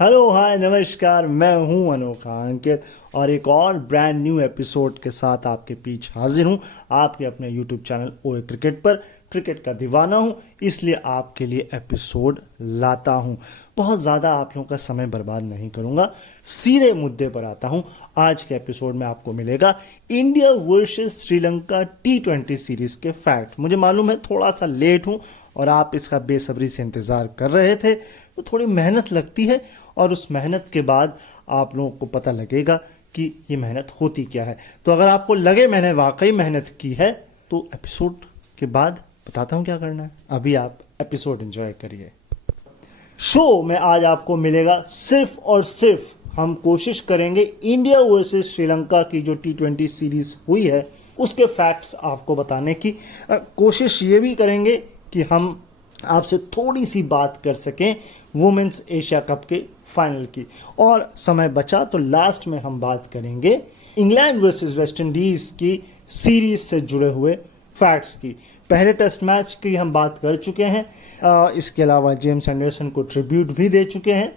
Hello hi नमस्कार, मैं हूं अनोखा अंकित और एक और ब्रांड न्यू एपिसोड के साथ आपके बीच हाजिर हूं। आपके अपने यूट्यूब चैनल ओए क्रिकेट पर। क्रिकेट का दीवाना हूं, इसलिए आपके लिए एपिसोड लाता हूं। बहुत ज़्यादा आप लोगों का समय बर्बाद नहीं करूंगा, सीधे मुद्दे पर आता हूं। आज के एपिसोड में आपको मिलेगा India versus Sri Lanka T20 series के फैक्ट। मुझे मालूम है थोड़ा सा लेट हूं और आप इसका बेसब्री से इंतज़ार कर रहे थे, तो थोड़ी मेहनत लगती है और उस मेहनत के बाद आप लोगों को पता लगेगा कि ये मेहनत होती क्या है। तो अगर आपको लगे मैंने वाकई मेहनत की है तो एपिसोड के बाद बताता हूँ क्या करना है। अभी आप एपिसोड एंजॉय करिए। शो में आज आपको मिलेगा सिर्फ और सिर्फ हम कोशिश करेंगे इंडिया वर्सेस श्रीलंका की जो T20 सीरीज हुई है उसके फैक्ट्स आपको बताने की कोशिश ये भी करेंगे कि हम आपसे थोड़ी सी बात कर सकें वुमेन्स एशिया कप के फाइनल की। और समय बचा तो लास्ट में हम बात करेंगे इंग्लैंड वर्सेस वेस्ट इंडीज की सीरीज से जुड़े हुए फैक्ट्स की। पहले टेस्ट मैच की हम बात कर चुके हैं, इसके अलावा जेम्स एंडरसन को ट्रिब्यूट भी दे चुके हैं,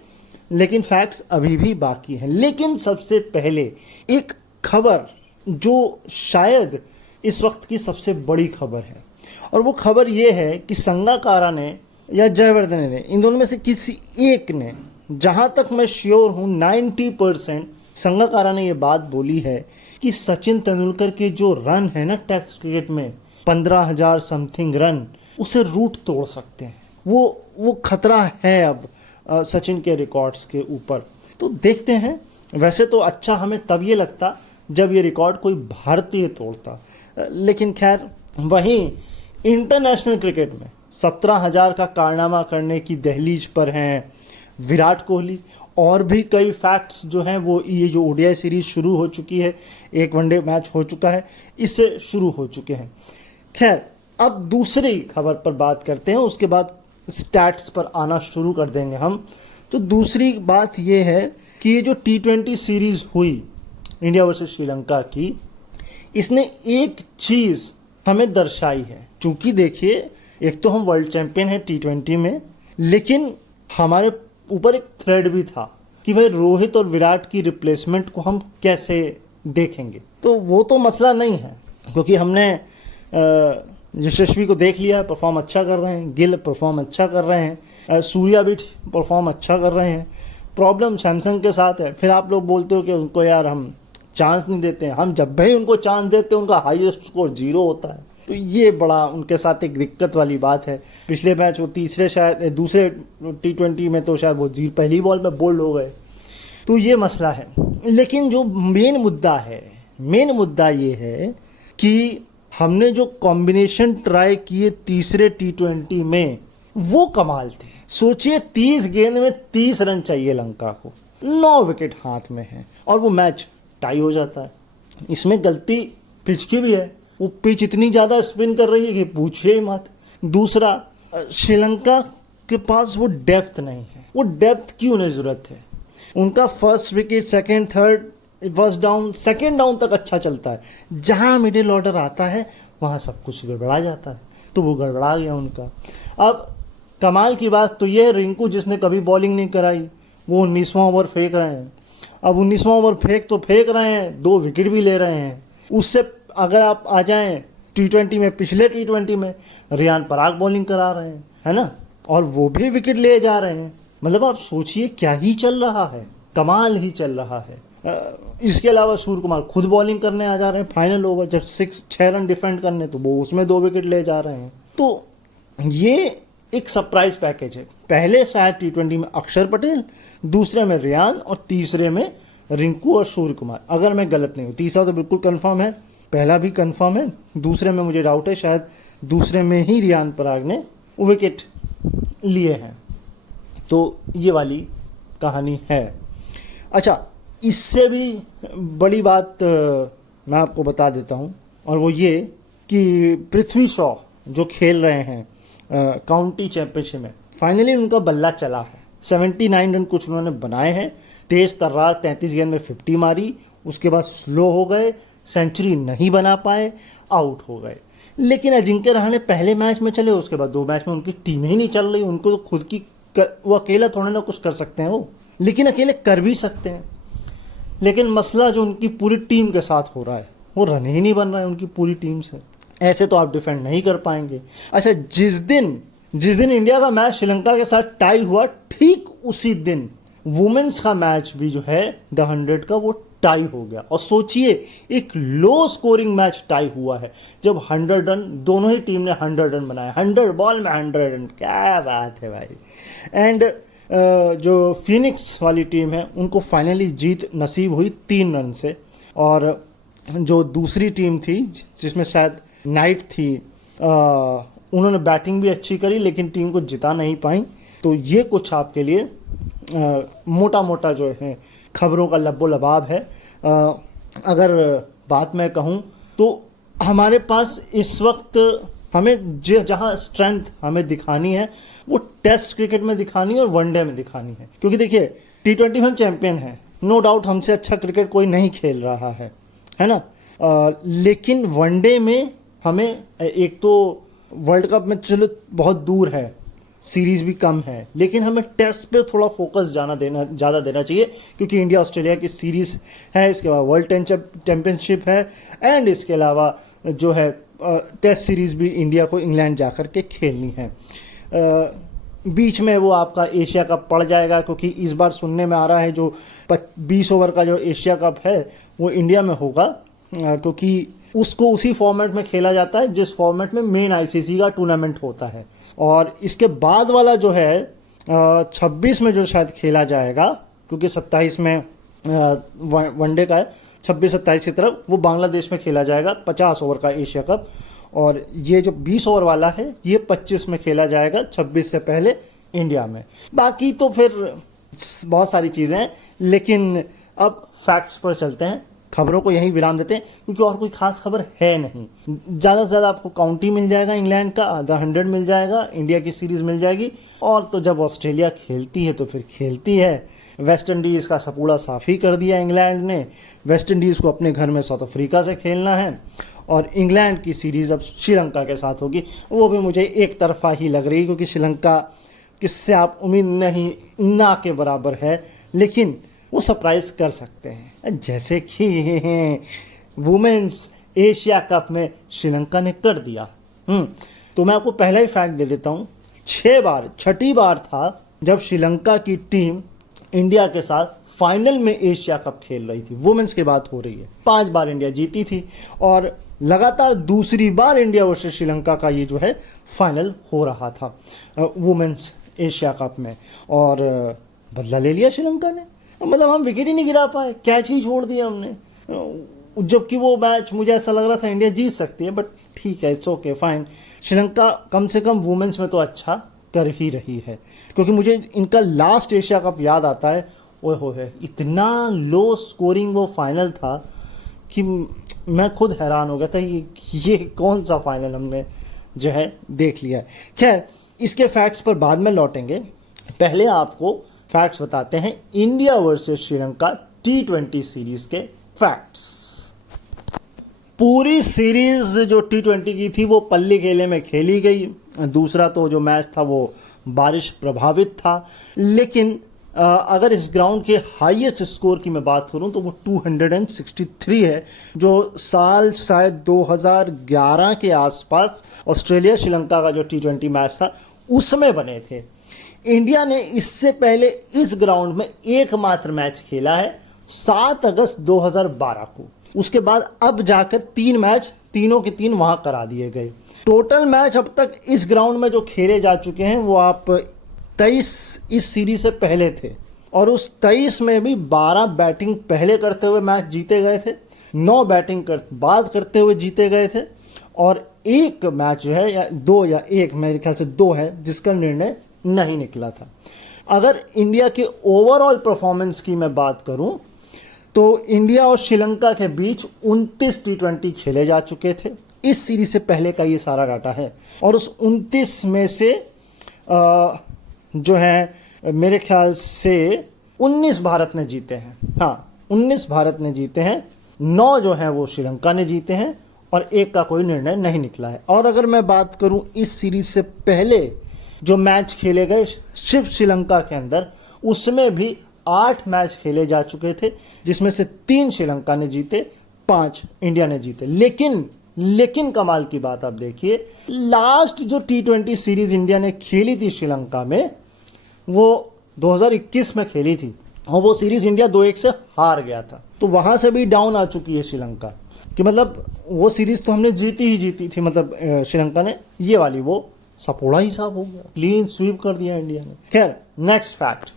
लेकिन फैक्ट्स अभी भी बाकी हैं। लेकिन सबसे पहले एक खबर जो शायद इस वक्त की सबसे बड़ी खबर है, और वो खबर ये है कि संगाकारा ने या जयवर्धने ने, इन दोनों में से किसी एक ने, जहां तक मैं श्योर हूं 90% संगाकारा ने ये बात बोली है कि सचिन तेंदुलकर के जो रन है ना टेस्ट क्रिकेट में 15,000 समथिंग रन, उसे रूट तोड़ सकते हैं। वो खतरा है अब सचिन के रिकॉर्ड्स के ऊपर। तो देखते हैं। वैसे तो अच्छा हमें तब ये लगता जब ये रिकॉर्ड कोई भारतीय तोड़ता, लेकिन खैर वहीं इंटरनेशनल क्रिकेट में 17,000 का कारनामा करने की दहलीज पर हैं विराट कोहली। और भी कई फैक्ट्स जो हैं वो ये जो ओडीआई सीरीज शुरू हो चुकी है, एक वनडे मैच हो चुका है, इससे शुरू हो चुके हैं। खैर अब दूसरी खबर पर बात करते हैं, उसके बाद स्टैट्स पर आना शुरू कर देंगे हम। तो दूसरी बात ये है कि ये जो T20 सीरीज हुई इंडिया वर्सेस श्रीलंका की, इसने एक चीज़ हमें दर्शाई है। चूंकि देखिए, एक तो हम वर्ल्ड चैंपियन हैं T20 में, लेकिन हमारे ऊपर एक थ्रेड भी था कि भाई रोहित और विराट की रिप्लेसमेंट को हम कैसे देखेंगे। तो वो तो मसला नहीं है, क्योंकि हमने यशस्वी को देख लिया, परफॉर्म अच्छा कर रहे हैं, गिल परफॉर्म अच्छा कर रहे हैं, सूर्या भी परफॉर्म अच्छा कर रहे हैं। प्रॉब्लम सैमसंग के साथ है। फिर आप लोग बोलते हो कि उनको यार हम चांस नहीं देते हैं। हम जब भी उनको चांस देते हैं उनका हाईएस्ट स्कोर 0 होता है। तो ये बड़ा उनके साथ एक दिक्कत वाली बात है। पिछले मैच वो तीसरे शायद दूसरे T20 में तो शायद वो पहली बॉल में बोल्ड हो गए। तो ये मसला है। लेकिन जो मेन मुद्दा ये है कि हमने जो कॉम्बिनेशन ट्राई किए तीसरे T20 में वो कमाल थे। सोचिए 30 गेंद में 30 रन चाहिए लंका को, 9 विकेट हाथ में है और वो मैच टाई हो जाता है। इसमें गलती पिच की भी है। वो पिच इतनी ज़्यादा स्पिन कर रही है कि पूछिए ही मत। दूसरा, श्रीलंका के पास वो डेप्थ नहीं है। वो डेप्थ की उन्हें ज़रूरत है। उनका first wicket, second, third, first down, second down तक अच्छा चलता है। जहां मिडिल ऑर्डर आता है वहां सब कुछ गड़बड़ा जाता है। तो वो गड़बड़ा गया उनका। अब कमाल की बात तो ये है, रिंकू जिसने कभी बॉलिंग नहीं कराई वो 19वां ओवर फेंक रहे हैं। अब 19वां ओवर फेंक रहे हैं, 2 विकेट भी ले रहे हैं। उससे अगर आप आ जाएं T20 में, पिछले T20 में रियान पराग बॉलिंग करा रहे हैं, है ना, और वो भी विकेट ले जा रहे हैं। मतलब आप सोचिए क्या ही चल रहा है, कमाल ही चल रहा है। इसके अलावा सूर्य कुमार खुद बॉलिंग करने आ जा रहे हैं फाइनल ओवर, जब 6 रन डिफेंड करने तो वो उसमें 2 विकेट ले जा रहे हैं। तो ये एक सरप्राइज पैकेज है। पहले शायद T20 में अक्षर पटेल, दूसरे में रियान और तीसरे में रिंकू और सूर्य कुमार, अगर मैं गलत नहीं हूँ। तीसरा तो बिल्कुल कंफर्म है, पहला भी कंफर्म है, दूसरे में मुझे डाउट है। शायद दूसरे में ही रियान पराग ने विकेट लिए हैं। तो ये वाली कहानी है। अच्छा, इससे भी बड़ी बात मैं आपको बता देता हूँ, और वो ये कि पृथ्वी शॉ जो खेल रहे हैं काउंटी चैंपियनशिप में, फाइनली उनका बल्ला चला है। 79 रन कुछ उन्होंने बनाए हैं। तेज तर्रार 33 गेंद में 50 मारी, उसके बाद स्लो हो गए, सेंचुरी नहीं बना पाए, आउट हो गए। लेकिन अजिंक्य रहाणे पहले मैच में चले, उसके बाद 2 मैच में उनकी टीम ही नहीं चल रही। उनको तो खुद की वो अकेला थोड़े ना कुछ कर सकते हैं। वो लेकिन अकेले कर भी सकते हैं। लेकिन मसला जो उनकी पूरी टीम के साथ हो रहा है, वो रन ही नहीं बन रहा है उनकी पूरी टीम से। ऐसे तो आप डिफेंड नहीं कर पाएंगे। अच्छा, जिस दिन इंडिया का मैच श्रीलंका के साथ टाई हुआ, ठीक उसी दिन वुमेन्स का मैच भी जो है द 100 का, वो टाई हो गया। और सोचिए, एक लो स्कोरिंग मैच टाई हुआ है, जब 100 रन, दोनों ही टीम ने 100 रन बनाए, 100 बॉल में 100 रन, क्या बात है भाई। एंड जो फिनिक्स वाली टीम है, उनको फाइनली जीत नसीब हुई 3 रन से। और जो दूसरी टीम थी, जिसमें शायद नाइट थी, उन्होंने बैटिंग भी अच्छी करी, लेकिन टीम को जिता नहीं पाई। तो ये कुछ आपके लिए मोटा मोटा जो है खबरों का लब्बो लबाब है। अगर बात मैं कहूँ तो हमारे पास इस वक्त हमें जहाँ स्ट्रेंथ हमें दिखानी है, वो टेस्ट क्रिकेट में दिखानी है और वनडे में दिखानी है। क्योंकि देखिए, T20 में हम चैंपियन हैं, नो डाउट हमसे अच्छा क्रिकेट कोई नहीं खेल रहा है ना। लेकिन वनडे में हमें, एक तो वर्ल्ड कप में चलो बहुत दूर है, सीरीज भी कम है, लेकिन हमें टेस्ट पे थोड़ा फोकस ज़्यादा देना चाहिए। क्योंकि इंडिया ऑस्ट्रेलिया की सीरीज है, इसके बाद वर्ल्ड चैंपियनशिप है, एंड इसके अलावा जो है टेस्ट सीरीज भी इंडिया को इंग्लैंड जाकर के खेलनी है। बीच में वो आपका एशिया कप पड़ जाएगा, क्योंकि इस बार सुनने में आ रहा है जो 20 ओवर का जो एशिया कप है वो इंडिया में होगा, क्योंकि उसको उसी फॉर्मेट में खेला जाता है जिस फॉर्मेट में मेन आईसीसी का टूर्नामेंट होता है। और इसके बाद वाला जो है 26 में जो शायद खेला जाएगा, क्योंकि 27 में वनडे का है, 26-27 की तरफ वो बांग्लादेश में खेला जाएगा 50 ओवर का एशिया कप। और ये जो 20 ओवर वाला है, ये 25 में खेला जाएगा 26 से पहले इंडिया में। बाकी तो फिर बहुत सारी चीज़ें हैं, लेकिन अब फैक्ट्स पर चलते हैं, खबरों को यहीं विराम देते हैं, क्योंकि और कोई खास खबर है नहीं। ज़्यादा से ज़्यादा आपको काउंटी मिल जाएगा, इंग्लैंड का द 100 मिल जाएगा, इंडिया की सीरीज़ मिल जाएगी। और तो जब ऑस्ट्रेलिया खेलती है तो फिर खेलती है। वेस्ट इंडीज़ का सपूड़ा साफ ही कर दिया इंग्लैंड ने। वेस्ट इंडीज़ को अपने घर में साउथ अफ्रीका से खेलना है, और इंग्लैंड की सीरीज़ अब श्रीलंका के साथ होगी। वो भी मुझे एक तरफा ही लग रही, क्योंकि श्रीलंका किससे आप उम्मीद नहीं, ना के बराबर है, लेकिन वो सरप्राइज कर सकते हैं, जैसे कि वुमेन्स एशिया कप में श्रीलंका ने कर दिया। तो मैं आपको पहला ही फैक्ट दे देता हूँ, 6 बार था जब श्रीलंका की टीम इंडिया के साथ फाइनल में एशिया कप खेल रही थी। वुमेन्स की बात हो रही है। 5 बार इंडिया जीती थी, और लगातार दूसरी बार इंडिया वर्सेस श्रीलंका का ये जो है फाइनल हो रहा था वुमेन्स एशिया कप में। और बदला ले लिया श्रीलंका ने, मतलब हम विकेट ही नहीं गिरा पाए, कैच ही छोड़ दिया हमने। जबकि वो मैच मुझे ऐसा लग रहा था इंडिया जीत सकती है, बट ठीक है, इट्स ओके, फाइन। श्रीलंका कम से कम वुमेन्स में तो अच्छा कर ही रही है, क्योंकि मुझे इनका लास्ट एशिया कप याद आता है। ओए हो है, इतना लो स्कोरिंग वो फाइनल था कि मैं खुद हैरान हो गया था, ये कौन सा फाइनल हमने जो है देख लिया है। खैर, इसके फैक्ट्स पर बाद में लौटेंगे, पहले आपको फैक्ट्स बताते हैं India versus Sri Lanka T20 series के फैक्ट्स। पूरी सीरीज जो T20 की थी वो पल्ली खेले में खेली गई। दूसरा तो जो मैच था वो बारिश प्रभावित था, लेकिन अगर इस ग्राउंड के हाईएस्ट स्कोर की मैं बात करूं तो वो 263 है, जो साल शायद 2011 के आसपास ऑस्ट्रेलिया श्रीलंका का जो T20 मैच था उसमें बने थे। इंडिया ने इससे पहले इस ग्राउंड में एकमात्र मैच खेला है 7 अगस्त 2012 को। उसके बाद अब जाकर 3 मैच, तीनों के 3 वहां करा दिए गए। टोटल मैच अब तक इस ग्राउंड में जो खेले जा चुके हैं वो आप 23 इस सीरीज से पहले थे, और उस 23 में भी 12 बैटिंग पहले करते हुए मैच जीते गए थे, 9 बैटिंग बाद करते हुए जीते गए थे, और एक मैच जो है, या 2 या 1, मेरे ख्याल से 2 है, जिसका निर्णय नहीं निकला था। अगर इंडिया के ओवरऑल परफॉर्मेंस की मैं बात करूं तो इंडिया और श्रीलंका के बीच 29 T20 खेले जा चुके थे। इस सीरीज से पहले का ये सारा डाटा है, और उस 29 में से जो है मेरे ख्याल से 19 भारत ने जीते हैं। हाँ, 19 भारत ने जीते हैं, 9 जो हैं वो श्रीलंका ने जीते हैं, और 1 का कोई निर्णय नहीं निकला है। और अगर मैं बात करूं इस सीरीज से पहले जो मैच खेले गए सिर्फ श्रीलंका के अंदर, उसमें भी 8 मैच खेले जा चुके थे, जिसमें से 3 श्रीलंका ने जीते, 5 इंडिया ने जीते। लेकिन कमाल की बात आप देखिए, लास्ट जो T20 सीरीज इंडिया ने खेली थी श्रीलंका में, वो 2021 में खेली थी और वो सीरीज इंडिया 2-1 से हार गया था। तो वहां से भी डाउन आ चुकी है श्रीलंका कि मतलब वो सीरीज तो हमने जीती थी, मतलब श्रीलंका ने, ये वाली वो सपोड़ा ही साफ हो गया, क्लीन स्वीप कर दिया इंडिया ने। खैर, नेक्स्ट फैक्ट,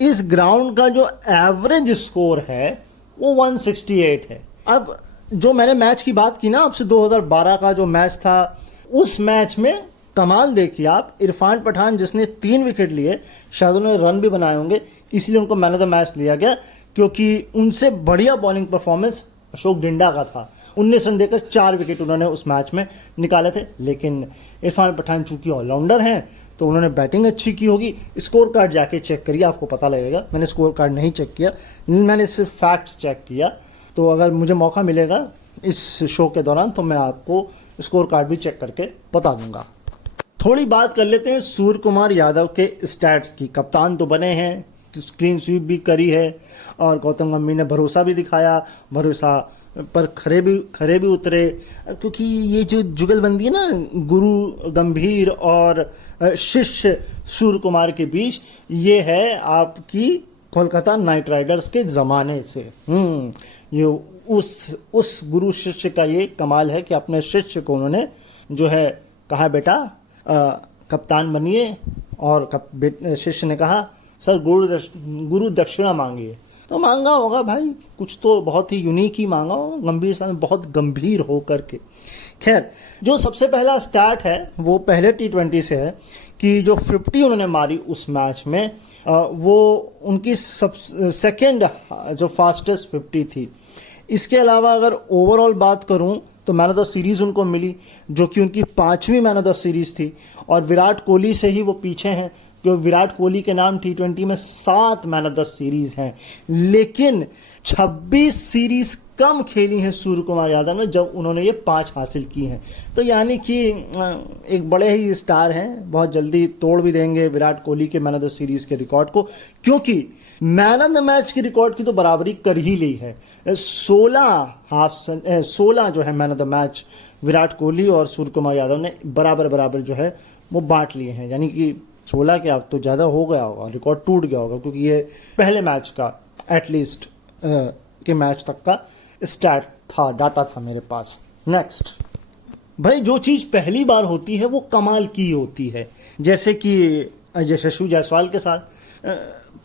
इस ग्राउंड का जो एवरेज स्कोर है वो 168 है। अब जो मैंने मैच की बात की ना आपसे, 2012 का जो मैच था, उस मैच में कमाल देखिए आप, इरफान पठान जिसने 3 विकेट लिए, शायद उन्होंने रन भी बनाए होंगे, इसलिए उनको मैन ऑफ द मैच लिया गया, क्योंकि उनसे बढ़िया बॉलिंग परफॉर्मेंस अशोक डिंडा का था। 19 रन देकर 4 विकेट उन्होंने उस मैच में निकाले थे। लेकिन इरफान पठान चूंकि ऑलराउंडर हैं तो उन्होंने बैटिंग अच्छी की होगी। स्कोर कार्ड जाके चेक करिए, आपको पता लगेगा। मैंने स्कोर कार्ड नहीं चेक किया, मैंने सिर्फ फैक्ट्स चेक किया। तो अगर मुझे मौका मिलेगा इस शो के दौरान तो मैं आपको स्कोर कार्ड भी चेक करके बता दूंगा। थोड़ी बात कर लेते हैं सूर्य कुमार यादव के स्टैट्स की। कप्तान तो बने हैं, क्लीन स्वीप भी करी है और गौतम गंभीर ने भरोसा भी दिखाया, भरोसा पर खरे भी उतरे, क्योंकि ये जो जुगलबंदी है ना गुरु गंभीर और शिष्य सूर्य कुमार के बीच, ये है आपकी कोलकाता नाइट राइडर्स के ज़माने से। ये उस गुरु शिष्य का ये कमाल है कि अपने शिष्य को उन्होंने जो है कहा, बेटा कप्तान बनिए, और शिष्य ने कहा सर गुरु दक्षिणा मांगिए। तो मांगा होगा भाई, कुछ तो बहुत ही यूनिक ही मांगा होगा गंभीर साहब ने, बहुत गंभीर होकर के। खैर, जो सबसे पहला स्टार्ट है वो पहले T20 से है कि जो 50 उन्होंने मारी उस मैच में, वो उनकी सेकेंड जो फास्टेस्ट 50 थी। इसके अलावा अगर ओवरऑल बात करूं तो मैन ऑफ द सीरीज उनको मिली, जो कि उनकी 5वीं मैन ऑफ द सीरीज थी, और विराट कोहली से ही वो पीछे हैं, क्योंकि विराट कोहली के नाम T20 में 7 मैन ऑफ द सीरीज हैं। लेकिन 26 सीरीज कम खेली हैं सूर्य कुमार यादव ने, जब उन्होंने ये 5 हासिल की हैं। तो यानी कि एक बड़े ही स्टार हैं, बहुत जल्दी तोड़ भी देंगे विराट कोहली के मैन ऑफ द सीरीज के रिकॉर्ड को, क्योंकि मैन ऑफ द मैच के रिकॉर्ड की तो बराबरी कर ही ली है। 16 जो है man of the match Virat Kohli और सूर्य कुमार यादव ने बराबर जो है वो बांट लिए हैं। यानी कि 16 के अब तो ज़्यादा हो गया होगा, रिकॉर्ड टूट गया होगा, क्योंकि ये पहले मैच का एटलीस्ट के मैच तक का स्टैट था, डाटा था मेरे पास। नेक्स्ट भाई, जो चीज़ पहली बार होती है वो कमाल की होती है, जैसे कि यशस्वी जायसवाल के साथ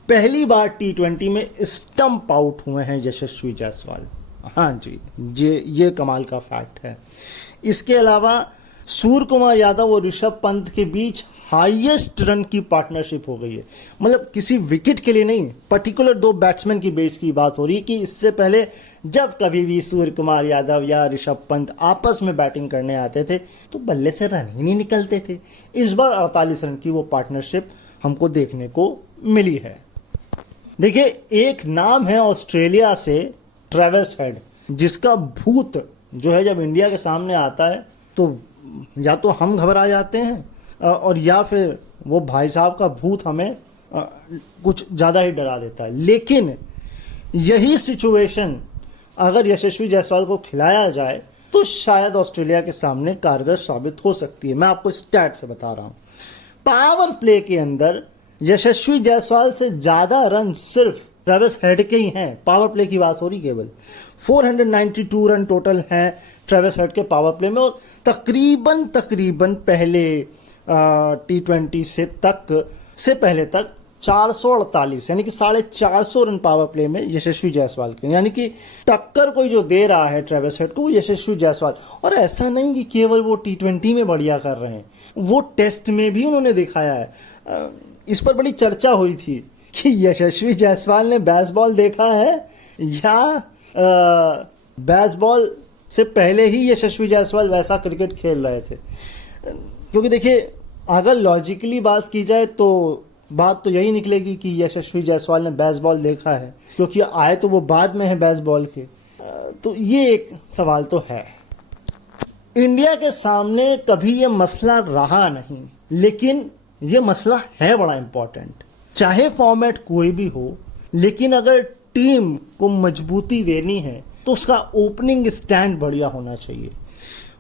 पहली बार T20 में स्टंप आउट हुए हैं यशस्वी जायसवाल। हाँ जी, ये कमाल का फैक्ट है। इसके अलावा सूर्य कुमार यादव और ऋषभ पंत के बीच हाईएस्ट रन की पार्टनरशिप हो गई है। मतलब किसी विकेट के लिए नहीं, पर्टिकुलर 2 बैट्समैन की बेस की बात हो रही है कि इससे पहले जब कभी भी सूर्य कुमार यादव या ऋषभ पंत आपस में बैटिंग करने आते थे तो बल्ले से रन ही नहीं निकलते थे। इस बार 48 रन की वो पार्टनरशिप हमको देखने को मिली है। देखिए, एक नाम है ऑस्ट्रेलिया से ट्रेविस हेड, जिसका भूत जो है जब इंडिया के सामने आता है तो या तो हम घबरा जाते हैं और या फिर वो भाई साहब का भूत हमें कुछ ज़्यादा ही डरा देता है। लेकिन यही सिचुएशन अगर यशस्वी जायसवाल को खिलाया जाए तो शायद ऑस्ट्रेलिया के सामने कारगर साबित हो सकती है। मैं आपको स्टैट से बता रहा हूँ। पावर प्ले के अंदर यशस्वी जायसवाल से ज़्यादा रन सिर्फ ट्रेविस हेड के ही हैं। पावर प्ले की बात हो रही केवल 492 रन टोटल हैं ट्रेविस हेड के पावर प्ले में, और तकरीबन पहले T20 से पहले तक 448 यानी कि 450 रन पावर प्ले में यशस्वी जायसवाल के, यानी कि टक्कर कोई जो दे रहा है ट्रेविस हेड को वो यशस्वी जायसवाल। और ऐसा नहीं कि केवल वो T20 में बढ़िया कर रहे हैं, वो टेस्ट में भी उन्होंने दिखाया है। इस पर बड़ी चर्चा हुई थी कि यशस्वी जायसवाल ने बेसबॉल देखा है या बेसबॉल से पहले ही यशस्वी जायसवाल वैसा क्रिकेट खेल रहे थे। क्योंकि देखिए, अगर लॉजिकली बात की जाए तो बात तो यही निकलेगी कि यशस्वी जायसवाल ने बेसबॉल देखा है, क्योंकि आए तो वो बाद में है बेसबॉल के। तो ये एक सवाल तो है। इंडिया के सामने कभी ये मसला रहा नहीं, लेकिन ये मसला है बड़ा इंपॉर्टेंट। चाहे फॉर्मेट कोई भी हो, लेकिन अगर टीम को मजबूती देनी है तो उसका ओपनिंग स्टैंड बढ़िया होना चाहिए।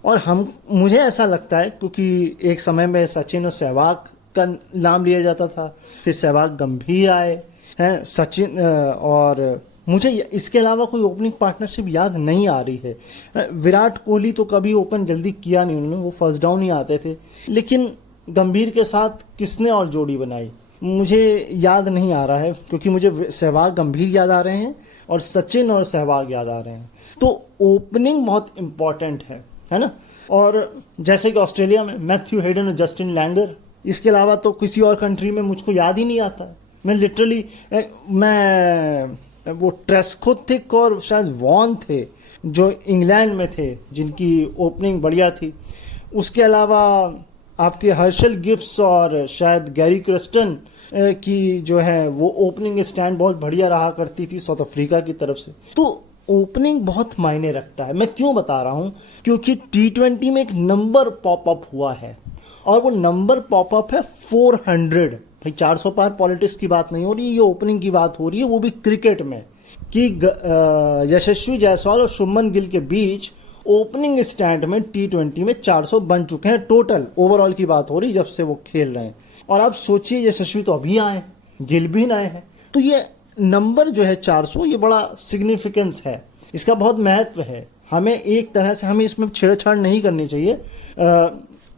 और मुझे ऐसा लगता है, क्योंकि एक समय में सचिन और सहवाग का नाम लिया जाता था, फिर सहवाग गंभीर आए हैं, सचिन और मुझे इसके अलावा कोई ओपनिंग पार्टनरशिप याद नहीं आ रही है। विराट कोहली तो कभी ओपन जल्दी किया नहीं उन्होंने, वो फर्स्ट डाउन ही आते थे। लेकिन गंभीर के साथ किसने और जोड़ी बनाई मुझे याद नहीं आ रहा है, क्योंकि मुझे सहवाग गंभीर याद आ रहे हैं और सचिन और सहवाग याद आ रहे हैं। तो ओपनिंग बहुत इंपॉर्टेंट है ना। और जैसे कि ऑस्ट्रेलिया में मैथ्यू हेडन और जस्टिन लैंगर, इसके अलावा तो किसी और कंट्री में मुझको याद ही नहीं आता। मैं लिटरली वो ट्रेस्कोथिक और शायद वॉन थे जो इंग्लैंड में थे, जिनकी ओपनिंग बढ़िया थी। उसके अलावा आपके हर्शल गिब्स और शायद गैरी क्रिस्टन की जो है वो ओपनिंग स्टैंड बहुत बढ़िया रहा करती थी साउथ अफ्रीका की तरफ से। तो ओपनिंग बहुत मायने रखता है। मैं क्यों बता रहा हूं, क्योंकि T20 में एक नंबर पॉपअप हुआ है और वो नंबर पॉपअप है 400। भाई 400 पार पॉलिटिक्स की बात नहीं हो रही है, ये ओपनिंग की बात हो रही है, वो भी क्रिकेट में, कि यशस्वी जायसवाल और शुभमन गिल के बीच ओपनिंग स्टैंड में T20 में 400 बन चुके हैं टोटल। ओवरऑल की बात हो रही जब से वो खेल रहे हैं। और आप सोचिए यशस्वी तो अभी आए, गिल भी नए हैं, तो ये नंबर जो है 400, ये बड़ा सिग्निफिकेंस है, इसका बहुत महत्व है। हमें एक तरह से हमें इसमें छेड़छाड़ नहीं करनी चाहिए।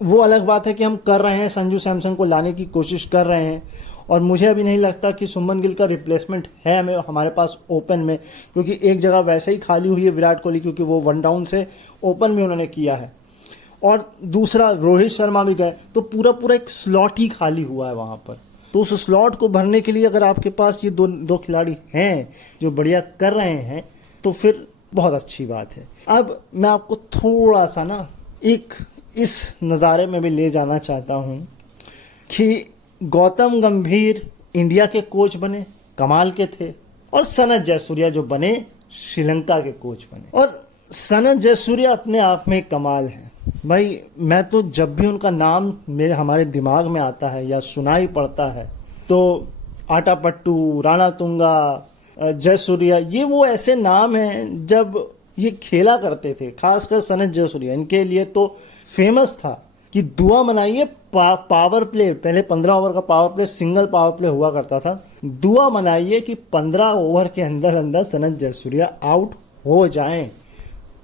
वो अलग बात है कि हम कर रहे हैं, संजू सैमसन को लाने की कोशिश कर रहे हैं, और मुझे अभी नहीं लगता कि शुभमन गिल का रिप्लेसमेंट है हमारे पास ओपन में, क्योंकि एक जगह वैसे ही खाली हुई है विराट कोहली, क्योंकि वो 1 डाउन से ओपन में उन्होंने किया है। और दूसरा रोहित शर्मा भी गए, तो पूरा एक स्लॉट ही खाली हुआ है वहाँ पर। तो उस स्लॉट को भरने के लिए अगर आपके पास ये दो खिलाड़ी हैं जो बढ़िया कर रहे हैं, तो फिर बहुत अच्छी बात है। अब मैं आपको थोड़ा सा ना एक इस नज़ारे में भी ले जाना चाहता हूँ कि गौतम गंभीर इंडिया के कोच बने, कमाल के थे, और सनत जयसूर्या जो बने श्रीलंका के कोच बने। और सनत जयसूर्या अपने आप में कमाल है भाई। मैं तो जब भी उनका नाम हमारे दिमाग में आता है या सुनाई पड़ता है, तो आटापट्टू, राणा तुंगा, जयसूर्या, ये वो ऐसे नाम हैं जब ये खेला करते थे, खासकर सनत जयसूर्या इनके लिए तो फेमस था कि दुआ मनाइए। पावर प्ले, पहले 15 ओवर का power play, single power play हुआ करता था। दुआ मनाइए कि 15 ओवर के अंदर सनत जयसूर्या आउट हो जाएं,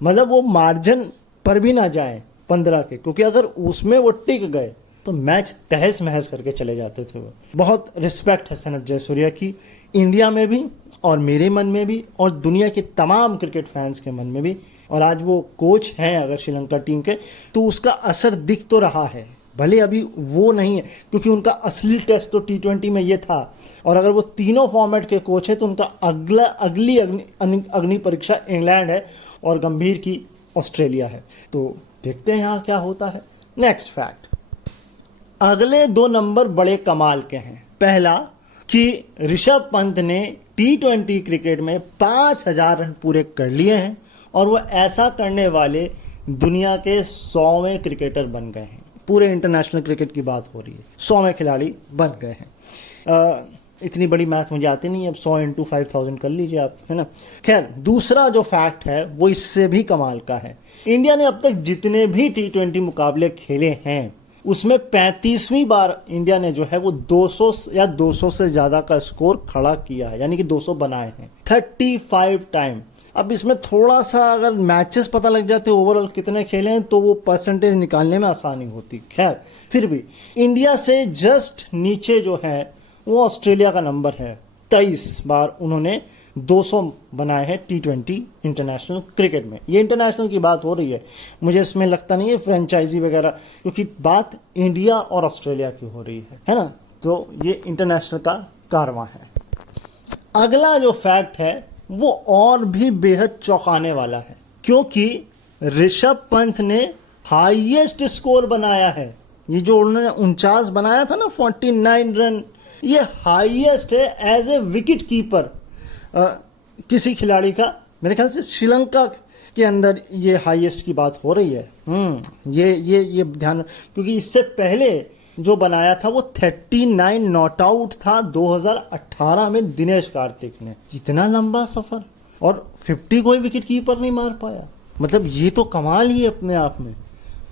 मतलब वो मार्जिन पर भी ना जाएं 15 के, क्योंकि अगर उसमें वो टिक गए तो मैच तहस महस करके चले जाते थे। वो बहुत रिस्पेक्ट है सनत जयसूर्या की, इंडिया में भी और मेरे मन में भी और दुनिया के तमाम क्रिकेट फैंस के मन में भी। और आज वो कोच हैं अगर श्रीलंका टीम के, तो उसका असर दिख तो रहा है, भले अभी वो नहीं है, क्योंकि उनका असली टेस्ट तो T20 में ये था। और अगर वो तीनों फॉर्मेट के कोच है तो उनका अगली अग्नि परीक्षा इंग्लैंड है और गंभीर की ऑस्ट्रेलिया है। तो देखते हैं यहाँ क्या होता है। नेक्स्ट फैक्ट, अगले 2 नंबर बड़े कमाल के हैं। पहला कि ऋषभ पंत ने T20 क्रिकेट में 5000 रन पूरे कर लिए हैं, और वो ऐसा करने वाले दुनिया के 100वें क्रिकेटर बन गए हैं। पूरे इंटरनेशनल क्रिकेट की बात हो रही है, 100वें खिलाड़ी बन गए हैं। इतनी बड़ी मैथ मुझे आती नहीं है, अब 100 × 5000 कर लीजिए आप, है ना। खैर, दूसरा जो फैक्ट है वो इससे भी कमाल का है। इंडिया ने अब तक जितने भी T20 मुकाबले खेले हैं, उसमें 35वीं बार इंडिया ने जो है वो 200 या 200 से ज़्यादा का स्कोर खड़ा किया है, यानी कि 200 बनाए हैं 35 टाइम। अब इसमें थोड़ा सा अगर मैचेस पता लग जाते ओवरऑल कितने खेले हैं, तो वो परसेंटेज निकालने में आसानी होती। खैर, फिर भी इंडिया से जस्ट नीचे जो है वो ऑस्ट्रेलिया का नंबर है। 23 बार उन्होंने 200 बनाए हैं T20 इंटरनेशनल क्रिकेट में। ये इंटरनेशनल की बात हो रही है, मुझे इसमें लगता नहीं है फ्रेंचाइजी वगैरह, क्योंकि बात इंडिया और ऑस्ट्रेलिया की हो रही है ना। तो ये इंटरनेशनल का कारवां है। अगला जो फैक्ट है वो और भी बेहद चौंकाने वाला है, क्योंकि ऋषभ पंत ने हाईएस्ट स्कोर बनाया है। ये जो उन्होंने 49 बनाया था ना, 49 रन, ये हाईएस्ट है एज ए विकेट कीपर किसी खिलाड़ी का। मेरे ख्याल से श्रीलंका के अंदर ये हाईएस्ट की बात हो रही है। ये ध्यान, क्योंकि इससे पहले जो बनाया था वो 39 नॉट आउट था 2018 में दिनेश कार्तिक ने। इतना लंबा सफर और 50 कोई विकेट कीपर नहीं मार पाया। मतलब ये तो कमाल ही है अपने आप में।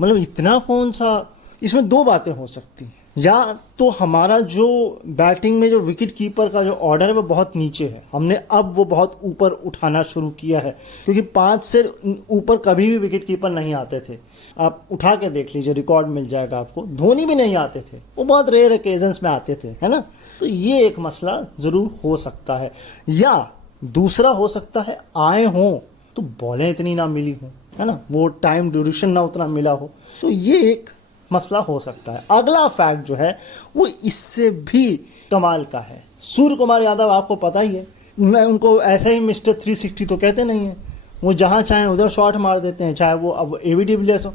मतलब इतना कौन सा, इसमें दो बातें हो सकती हैं, या तो हमारा जो बैटिंग में जो विकेट कीपर का जो ऑर्डर है वो बहुत नीचे है, हमने अब वो बहुत ऊपर उठाना शुरू किया है, क्योंकि 5 से ऊपर कभी भी विकेट कीपर नहीं आते थे। आप उठा के देख लीजिए, रिकॉर्ड मिल जाएगा आपको। धोनी भी नहीं आते थे, वो बहुत रेयर ओकेजन्स में आते थे, है ना। तो ये एक मसला जरूर हो सकता है। या दूसरा हो सकता है आए हों तो बॉलें इतनी ना मिली हो, है ना, वो टाइम ड्यूरेशन ना उतना मिला हो, तो ये एक मसला हो सकता है। अगला फैक्ट जो है वो इससे भी कमाल का है। सूर्य कुमार यादव आपको पता ही है, मैं उनको ऐसे ही मिस्टर 360 तो कहते नहीं है, वो जहाँ चाहें उधर शॉट मार देते हैं, चाहे वो अब एबी डिविलियर्स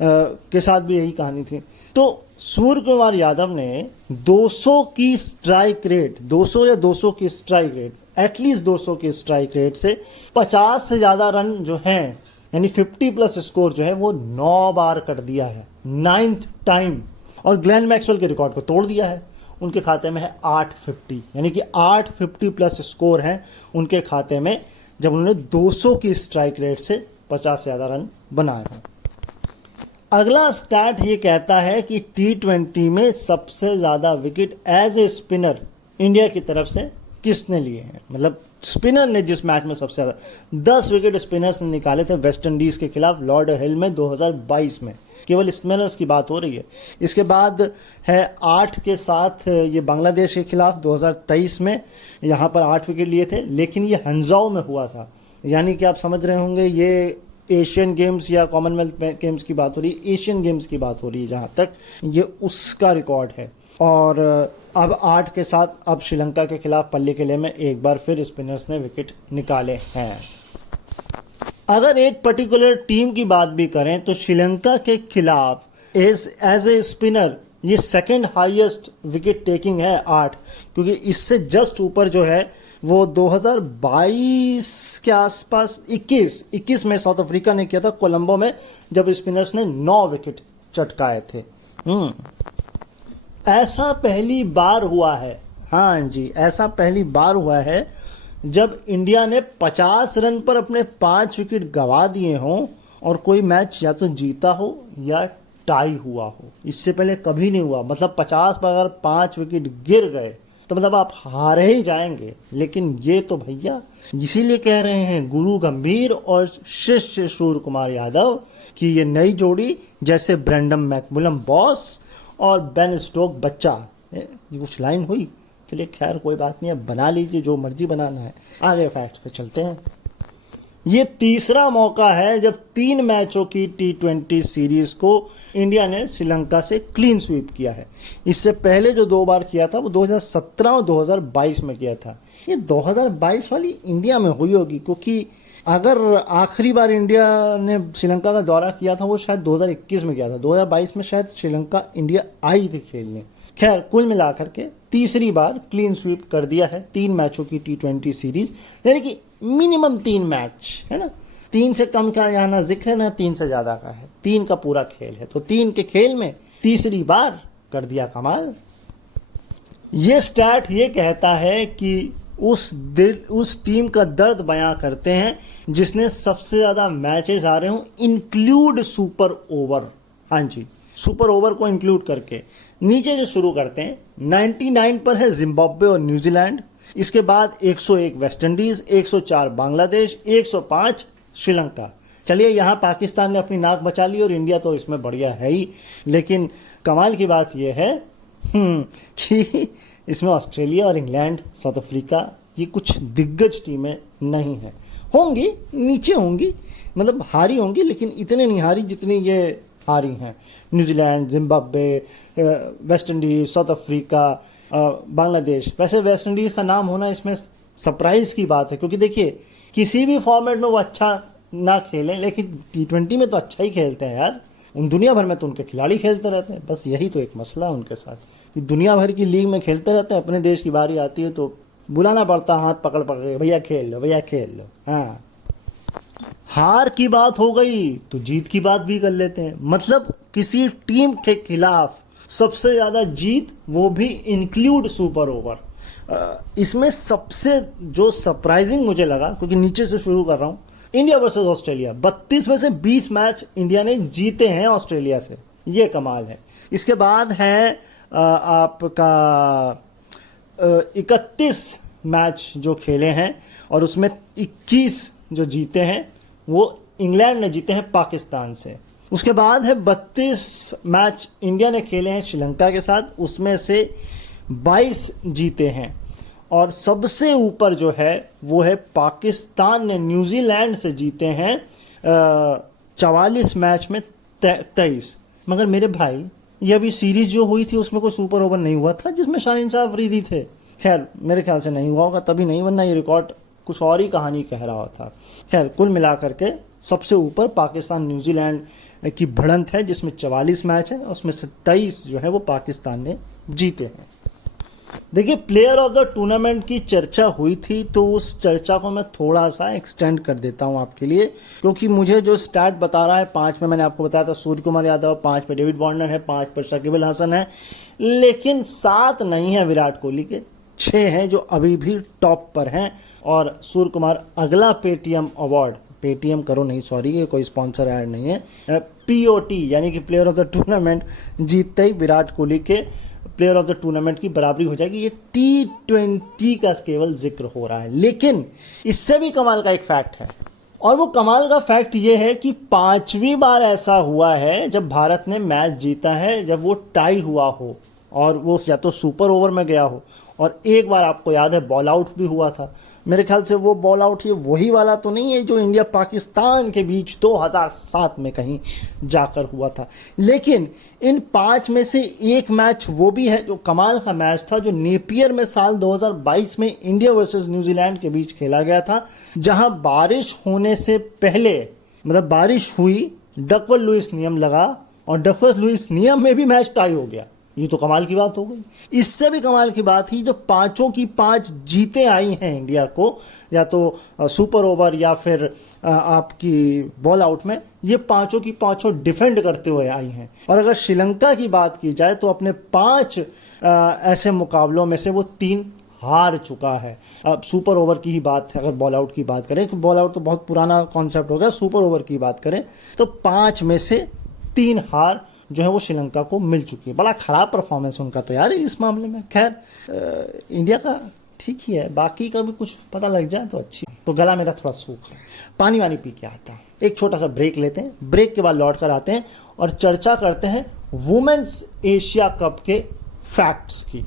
के साथ भी यही कहानी थी। तो सूर्य कुमार यादव ने 200 की स्ट्राइक रेट, 200 या 200 की स्ट्राइक रेट, एटलीस्ट 200 की स्ट्राइक रेट से 50 से ज़्यादा रन जो हैं, यानी 50 प्लस स्कोर जो है वो 9 बार कर दिया है, 9th टाइम। और ग्लेन मैक्सवेल के रिकॉर्ड को तोड़ दिया है। उनके खाते में है 850, यानी कि 850 प्लस स्कोर हैं उनके खाते में, जब उन्होंने 200 की स्ट्राइक रेट से 50 से ज़्यादा रन बनाए हैं। अगला स्टैट ये कहता है कि T20 में सबसे ज़्यादा wicket as a spinner India की तरफ से किसने लिए हैं। मतलब स्पिनर ने जिस मैच में सबसे ज़्यादा 10 विकेट स्पिनर्स ने निकाले थे वेस्ट इंडीज़ के खिलाफ लॉर्ड हिल में 2022 में। केवल स्पिनर्स की बात हो रही है। इसके बाद है 8 के साथ ये बांग्लादेश के खिलाफ 2023 में, यहाँ पर 8 विकेट लिए थे, लेकिन ये हंजाओ में हुआ था। यानी कि आप समझ रहे होंगे ये एशियन गेम्स या कॉमनवेल्थ गेम्स की बात हो रही है, एशियन गेम्स की बात हो रही है जहाँ तक, ये उसका रिकॉर्ड है। और अब 8 के साथ अब श्रीलंका के खिलाफ पल्लीकले में एक बार फिर स्पिनर्स ने विकेट निकाले हैं। अगर एक पर्टिकुलर टीम की बात भी करें तो श्रीलंका के खिलाफ एज ए स्पिनर ये सेकंड हाईएस्ट विकेट टेकिंग है 8, क्योंकि इससे जस्ट ऊपर जो है वो 2022 के आसपास 21 में साउथ अफ्रीका ने किया था कोलंबो में, जब स्पिनर्स ने 9 विकेट चटकाए थे। ऐसा पहली बार हुआ है, हाँ जी, ऐसा पहली बार हुआ है जब इंडिया ने 50 रन पर अपने 5 विकेट गंवा दिए हों और कोई मैच या तो जीता हो या टाई हुआ हो। इससे पहले कभी नहीं हुआ। मतलब 50 पर अगर 5 विकेट गिर गए तो मतलब आप हारे ही जाएंगे। लेकिन ये तो भैया, इसीलिए कह रहे हैं गुरु गंभीर और शिष्य सूर्य कुमार यादव कि ये नई जोड़ी जैसे ब्रेंडम मैकमुलम बॉस और बेन स्टोक बच्चा, ये कुछ लाइन हुई। चलिए खैर कोई बात नहीं है, बना लीजिए जो मर्जी बनाना है। आगे फैक्ट्स पे चलते हैं। ये तीसरा मौका है जब 3 मैचों की T20 सीरीज को इंडिया ने श्रीलंका से क्लीन स्वीप किया है। इससे पहले जो 2 बार किया था वो 2017 और 2022 में किया था। ये 2022 वाली इंडिया में हुई होगी, क्योंकि अगर आखिरी बार इंडिया ने श्रीलंका का दौरा किया था वो शायद 2021 में किया था। 2022 में शायद श्रीलंका इंडिया आई थी खेलने। खैर कुल मिलाकर के तीसरी बार क्लीन स्वीप कर दिया है 3 मैचों की T20 सीरीज, यानी कि मिनिमम 3 मैच है ना। 3 से कम का यहाँ ना जिक्र है ना 3 से ज्यादा का है, 3 का पूरा खेल है। तो 3 के खेल में तीसरी बार कर दिया कमाल। ये स्टैट ये कहता है कि उस टीम का दर्द बयां करते हैं जिसने सबसे ज्यादा मैचेस आ रहे हों इंक्लूड सुपर ओवर। हाँ जी, सुपर ओवर को इंक्लूड करके। नीचे जो शुरू करते हैं 99 पर है जिम्बाब्वे और न्यूजीलैंड, इसके बाद 101 वेस्ट इंडीज, 104 बांग्लादेश, 105 श्रीलंका। चलिए यहाँ पाकिस्तान ने अपनी नाक बचा ली और इंडिया तो इसमें बढ़िया है ही, लेकिन कमाल की बात यह है कि इसमें ऑस्ट्रेलिया और इंग्लैंड, साउथ अफ्रीका, ये कुछ दिग्गज टीमें नहीं हैं। होंगी, नीचे होंगी, मतलब हारी होंगी, लेकिन इतने नहीं हारी जितनी ये हारी हैं। New Zealand, Zimbabwe, West Indies, south Africa, Bangladesh. वैसे वेस्ट इंडीज का नाम होना इसमें सरप्राइज की बात है, क्योंकि देखिए किसी भी फॉर्मेट में वो अच्छा ना खेलें, लेकिन T20 में तो अच्छा ही खेलते हैं यार। दुनिया भर में तो उनके खिलाड़ी खेलते रहते हैं। बस यही तो एक मसला है उनके साथ कि दुनिया भर की लीग में खेलते रहते हैं, अपने देश की बारी आती है तो बुलाना पड़ता, हाथ पकड़ पकड़, भैया खेल लो, भैया खेल लो। हाँ, हार की बात हो गई तो जीत की बात भी कर लेते हैं। मतलब किसी टीम के खिलाफ सबसे ज़्यादा जीत, वो भी इंक्लूड सुपर ओवर। इसमें सबसे जो सरप्राइजिंग मुझे लगा, क्योंकि नीचे से शुरू कर रहा हूँ, इंडिया वर्सेस ऑस्ट्रेलिया, 32 में से 20 मैच इंडिया ने जीते हैं ऑस्ट्रेलिया से, ये कमाल है। इसके बाद है आपका 31 मैच जो खेले हैं और उसमें 21 जो जीते हैं वो इंग्लैंड ने जीते हैं पाकिस्तान से। उसके बाद है 32 मैच इंडिया ने खेले हैं श्रीलंका के साथ, उसमें से 22 जीते हैं। और सबसे ऊपर जो है वो है पाकिस्तान ने न्यूजीलैंड से जीते हैं 44 मैच में 23। मगर मेरे भाई, ये अभी सीरीज जो हुई थी उसमें कोई सुपर ओवर नहीं हुआ था जिसमें शाहीन शाह अफरीदी थे। खैर मेरे ख्याल से नहीं हुआ होगा, तभी नहीं, वरना ये रिकॉर्ड कुछ और ही कहानी कह रहा था। खैर कुल मिलाकर के सबसे ऊपर पाकिस्तान न्यूजीलैंड की भिड़ंत है जिसमें 44 मैच है, उसमें से 23 जो है वो पाकिस्तान ने जीते हैं। देखिए, प्लेयर ऑफ द टूर्नामेंट की चर्चा हुई थी, तो उस चर्चा को मैं थोड़ा सा एक्सटेंड कर देता हूं आपके लिए, क्योंकि मुझे जो स्टैट बता रहा है, 5 में मैंने आपको बताया था सूर्य कुमार यादव, 5 पे डेविड वार्नर है, 5 पर शकीब अल हसन है, लेकिन 7 नहीं है विराट कोहली के, 6 हैं जो अभी भी टॉप पर हैं। और सूर्य कुमार अगला पेटीएम अवार्ड, पेटीएम करो नहीं, सॉरी, ये कोई स्पॉन्सर ऐड नहीं है, POT यानी कि प्लेयर ऑफ द टूर्नामेंट जीतते ही विराट कोहली के प्लेयर ऑफ द टूर्नामेंट की बराबरी हो जाएगी। ये T20 का केवल जिक्र हो रहा है, लेकिन इससे भी कमाल का एक फैक्ट है, और वो कमाल का फैक्ट ये है कि 5वीं बार ऐसा हुआ है जब भारत ने मैच जीता है जब वो टाई हुआ हो और वो या तो सुपर ओवर में गया हो, और एक बार आपको याद है बॉल आउट भी हुआ था। मेरे ख्याल से वो बॉल आउट ये वही वाला तो नहीं है जो इंडिया पाकिस्तान के बीच 2007 में कहीं जाकर हुआ था। लेकिन इन 5 में से एक मैच वो भी है जो कमाल का मैच था, जो नेपियर में साल 2022 में इंडिया वर्सेस न्यूजीलैंड के बीच खेला गया था, जहां बारिश होने से पहले, मतलब बारिश हुई, डकवर्थ लुईस नियम लगा और डकवर्थ लुईस नियम में भी मैच टाई हो गया। ये तो कमाल की बात हो गई। इससे भी कमाल की बात ही जो 5 की 5 जीतें आई हैं इंडिया को, या तो सुपर ओवर या फिर आपकी बॉल आउट में, ये 5 की 5 डिफेंड करते हुए आई हैं। और अगर श्रीलंका की बात की जाए तो अपने 5 ऐसे मुकाबलों में से वो 3 हार चुका है। अब सुपर ओवर की ही बात है, अगर बॉल आउट की बात करें, बॉल आउट तो बहुत पुराना कॉन्सेप्ट हो गया, सुपर ओवर की बात करें तो 5 में से 3 हार जो है वो श्रीलंका को मिल चुकी है। बड़ा खराब परफॉर्मेंस उनका तो यार इस मामले में। खैर इंडिया का ठीक ही है, बाकी का भी कुछ पता लग जाए तो अच्छी। तो गला मेरा थोड़ा सूख रहा है, पानी वानी पी के आता हूँ। एक छोटा सा ब्रेक लेते हैं, ब्रेक के बाद लौट कर आते हैं और चर्चा करते हैं वुमेन्स एशिया कप के फैक्ट्स की।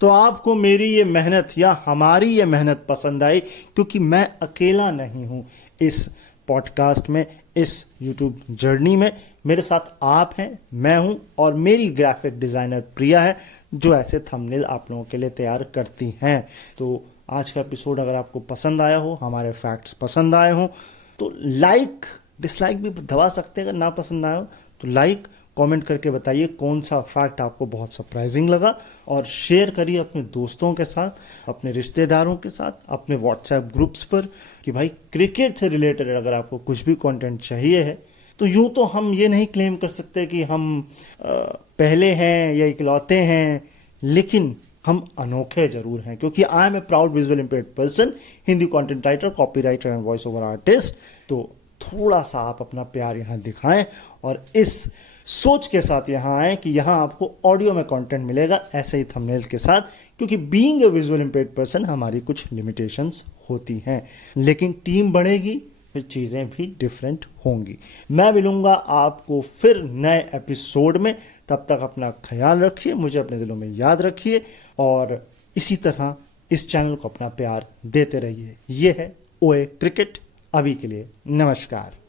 तो आपको मेरी ये मेहनत या हमारी ये मेहनत पसंद आई, क्योंकि मैं अकेला नहीं हूँ इस पॉडकास्ट में, इस यूट्यूब जर्नी में। मेरे साथ आप हैं, मैं हूं, और मेरी ग्राफिक डिज़ाइनर प्रिया है, जो ऐसे थंबनेल आप लोगों के लिए तैयार करती हैं। तो आज का एपिसोड अगर आपको पसंद आया हो, हमारे फैक्ट्स पसंद आए हों, तो लाइक डिसलाइक भी दबा सकते हैं। अगर ना पसंद आया हो तो लाइक कमेंट करके बताइए कौन सा फैक्ट आपको बहुत सरप्राइजिंग लगा, और शेयर करिए अपने दोस्तों के साथ, अपने रिश्तेदारों के साथ, अपने व्हाट्सएप ग्रुप्स पर कि भाई क्रिकेट से रिलेटेड अगर आपको कुछ भी कंटेंट चाहिए है। तो यूं तो हम ये नहीं क्लेम कर सकते कि हम पहले हैं या इकलौते हैं, लेकिन हम अनोखे जरूर हैं, क्योंकि I am a proud visual impaired person, Hindi content writer, copy writer and voice over artist. तो थोड़ा सा आप अपना प्यार यहाँ दिखाएं और इस सोच के साथ यहाँ आए कि यहाँ आपको ऑडियो में कंटेंट मिलेगा ऐसे ही थंबनेल के साथ, क्योंकि being a visual impaired person हमारी कुछ लिमिटेशंस होती हैं, लेकिन टीम बढ़ेगी फिर चीज़ें भी डिफरेंट होंगी। मैं मिलूंगा आपको फिर नए एपिसोड में, तब तक अपना ख्याल रखिए, मुझे अपने दिलों में याद रखिए, और इसी तरह इस चैनल को अपना प्यार देते रहिए। ये है ओए क्रिकेट। अभी के लिए नमस्कार।